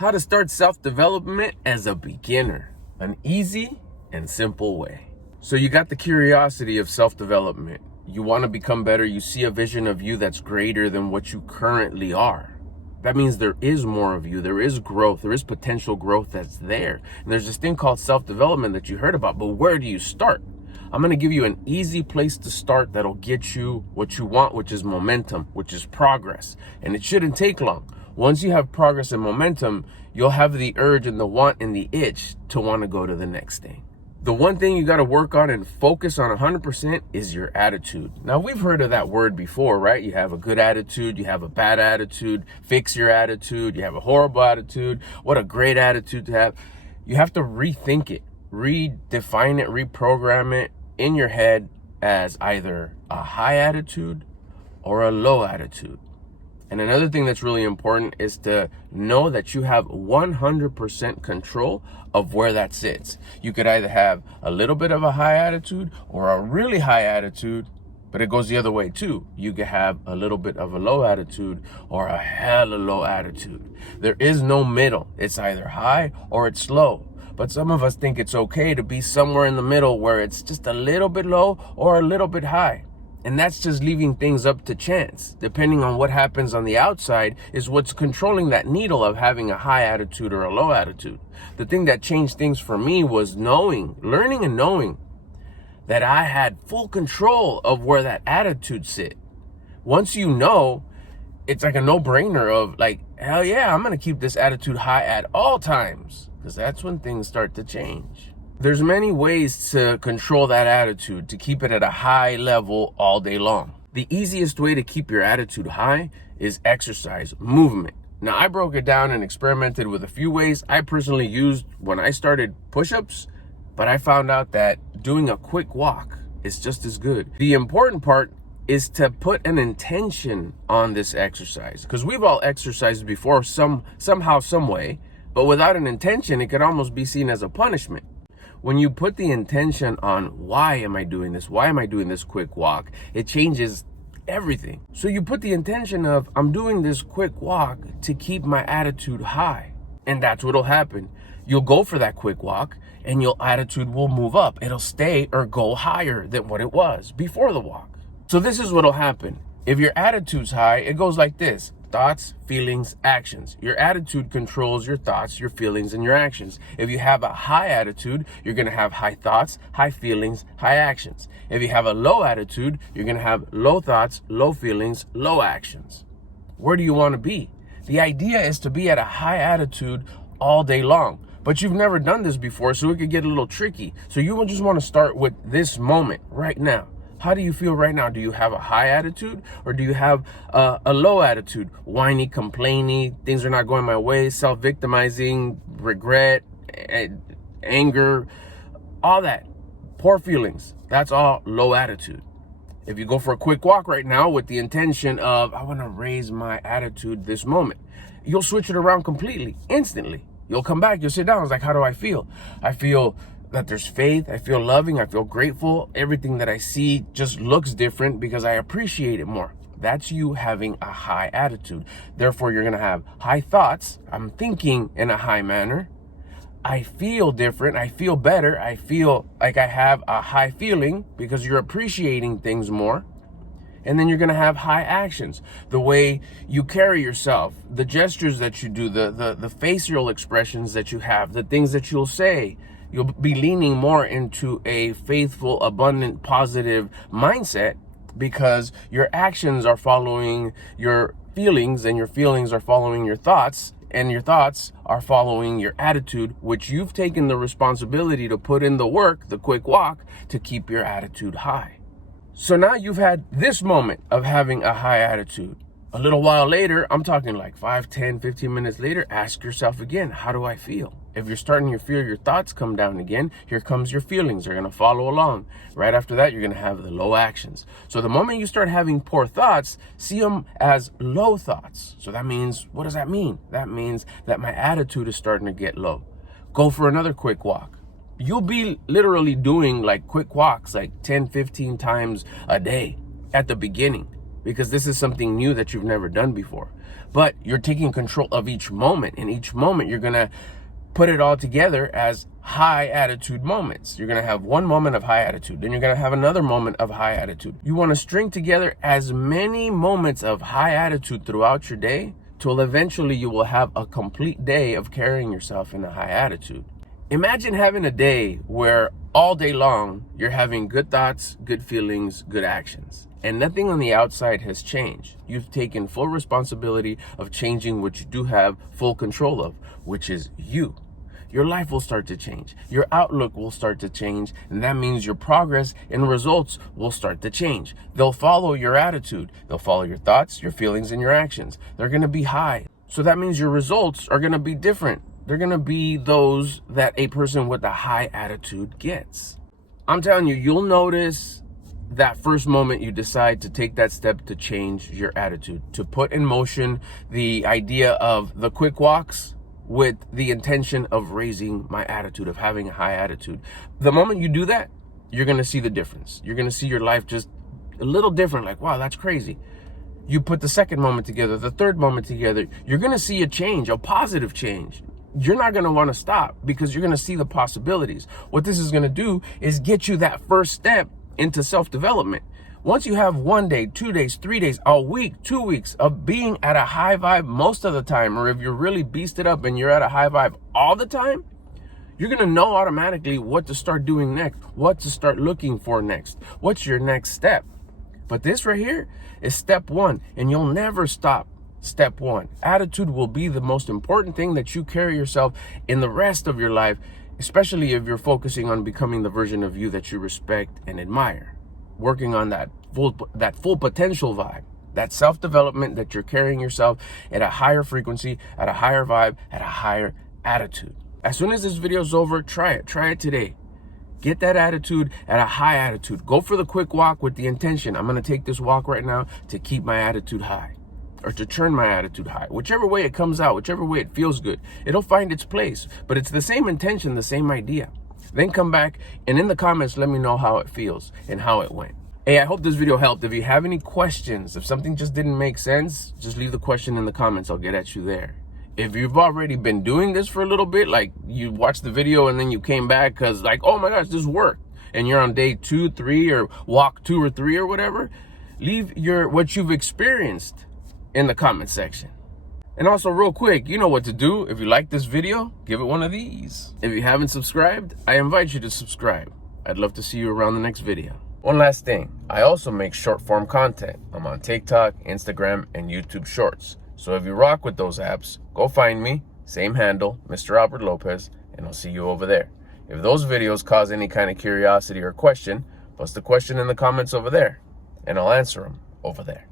How to start self-development as a beginner. An easy and simple way. So you got the curiosity of self-development. You want to become better. You see a vision of you that's greater than what you currently are. That means there is more of you. There is growth. There is potential growth that's there. And there's this thing called self-development that you heard about. But where do you start? I'm going to give you an easy place to start that'll get you what you want, which is momentum, which is progress. And it shouldn't take long. Once you have progress and momentum, you'll have the urge and the want and the itch to want to go to the next thing. The one thing you got to work on and focus on 100% is your attitude. Now, we've heard of that word before, right? You have a good attitude, you have a bad attitude, fix your attitude, you have a horrible attitude. What a great attitude to have. You have to rethink it, redefine it, reprogram it in your head as either a high attitude or a low attitude. And another thing that's really important is to know that you have 100% control of where that sits. You could either have a little bit of a high attitude or a really high attitude, but it goes the other way too. You could have a little bit of a low attitude or a hella low attitude. There is no middle. It's either high or it's low. But some of us think it's okay to be somewhere in the middle where it's just a little bit low or a little bit high. And that's just leaving things up to chance. Depending on what happens on the outside is what's controlling that needle of having a high attitude or a low attitude. The thing that changed things for me was learning and knowing that I had full control of where that attitude sit. Once you know, it's like a no-brainer of like, hell yeah, I'm going to keep this attitude high at all times, because that's when things start to change. There's many ways to control that attitude, to keep it at a high level all day long. The easiest way to keep your attitude high is exercise, movement. Now, I broke it down and experimented with a few ways. I personally used when I started push-ups, but I found out that doing a quick walk is just as good. The important part is to put an intention on this exercise, because we've all exercised before somehow, some way, but without an intention, it could almost be seen as a punishment. When you put the intention on why am I doing this? Why am I doing this quick walk? It changes everything. So you put the intention of I'm doing this quick walk to keep my attitude high. And that's what'll happen. You'll go for that quick walk and your attitude will move up. It'll stay or go higher than what it was before the walk. So this is what'll happen. If your attitude's high, it goes like this. Thoughts, feelings, actions. Your attitude controls your thoughts, your feelings, and your actions. If you have a high attitude, you're going to have high thoughts, high feelings, high actions. If you have a low attitude, you're going to have low thoughts, low feelings, low actions. Where do you want to be? The idea is to be at a high attitude all day long. But you've never done this before, so it could get a little tricky. So you just want to start with this moment right now. How do you feel right now? Do you have a high attitude or do you have a low attitude? Whiny, complainy, things are not going my way, self-victimizing, regret, anger, all that. Poor feelings. That's all low attitude. If you go for a quick walk right now with the intention of, I want to raise my attitude this moment, you'll switch it around completely, instantly. You'll come back, you'll sit down. It's like, how do I feel? I feel that there's faith, I feel loving, I feel grateful. Everything that I see just looks different because I appreciate it more. That's you having a high attitude. Therefore, you're gonna have high thoughts. I'm thinking in a high manner. I feel different, I feel better, I feel like I have a high feeling because you're appreciating things more. And then you're gonna have high actions. The way you carry yourself, the gestures that you do, the facial expressions that you have, the things that you'll say. You'll be leaning more into a faithful, abundant, positive mindset because your actions are following your feelings and your feelings are following your thoughts and your thoughts are following your attitude, which you've taken the responsibility to put in the work, the quick walk, to keep your attitude high. So now you've had this moment of having a high attitude. A little while later, I'm talking like 5, 10, 15 minutes later, ask yourself again, how do I feel? If you're starting to feel your thoughts come down again, here comes your feelings. They're going to follow along. Right after that, you're going to have the low actions. So the moment you start having poor thoughts, see them as low thoughts. So that means, what does that mean? That means that my attitude is starting to get low. Go for another quick walk. You'll be literally doing like quick walks like 10, 15 times a day at the beginning. because this is something new that you've never done before. But you're taking control of each moment. In each moment, you're going to put it all together as high attitude moments. You're going to have one moment of high attitude, then you're going to have another moment of high attitude. You want to string together as many moments of high attitude throughout your day till eventually you will have a complete day of carrying yourself in a high attitude. Imagine having a day where all day long you're having good thoughts, good feelings, good actions, and nothing on the outside has changed. You've taken full responsibility of changing what you do have full control of, which is you. Your life will start to change. Your outlook will start to change, and that means your progress and results will start to change. They'll follow your attitude. They'll follow your thoughts, your feelings, and your actions. They're going to be high. So that means your results are going to be different. They're going to be those that a person with a high attitude gets. I'm telling you, you'll notice that first moment you decide to take that step to change your attitude, to put in motion the idea of the quick walks with the intention of raising my attitude, of having a high attitude. The moment you do that, you're going to see the difference. You're going to see your life just a little different. Like, wow, that's crazy. You put the second moment together, the third moment together, you're going to see a change, a positive change. You're not going to want to stop because you're going to see the possibilities. What this is going to do is get you that first step into self-development. Once you have 1 day, 2 days, 3 days, a week, 2 weeks of being at a high vibe most of the time, or if you're really beasted up and you're at a high vibe all the time, you're going to know automatically what to start doing next, what to start looking for next, what's your next step. But this right here is step one, and you'll never stop. Step one, attitude will be the most important thing that you carry yourself in the rest of your life, especially if you're focusing on becoming the version of you that you respect and admire. Working on that full potential vibe, that self-development that you're carrying yourself at a higher frequency, at a higher vibe, at a higher attitude. As soon as this video is over, try it today. Get that attitude at a high attitude. Go for the quick walk with the intention, I'm going to take this walk right now to keep my attitude high, or to turn my attitude high. Whichever way it comes out, whichever way it feels good, it'll find its place. But it's the same intention, the same idea. Then come back and in the comments, let me know how it feels and how it went. Hey, I hope this video helped. If you have any questions, if something just didn't make sense, just leave the question in the comments. I'll get at you there. If you've already been doing this for a little bit, like you watched the video and then you came back because like, oh my gosh, this worked, and you're on day 2, 3, or walk 2 or 3 or whatever, leave what you've experienced in the comment section. And also real quick, you know what to do. If you like this video, give it one of these. If you haven't subscribed, I invite you to subscribe. I'd love to see you around the next video. One last thing, I also make short form content. I'm on TikTok, Instagram, and YouTube Shorts. So if you rock with those apps, go find me, same handle, Mr. Albert Lopez, and I'll see you over there. If those videos cause any kind of curiosity or question, post the question in the comments over there, and I'll answer them over there.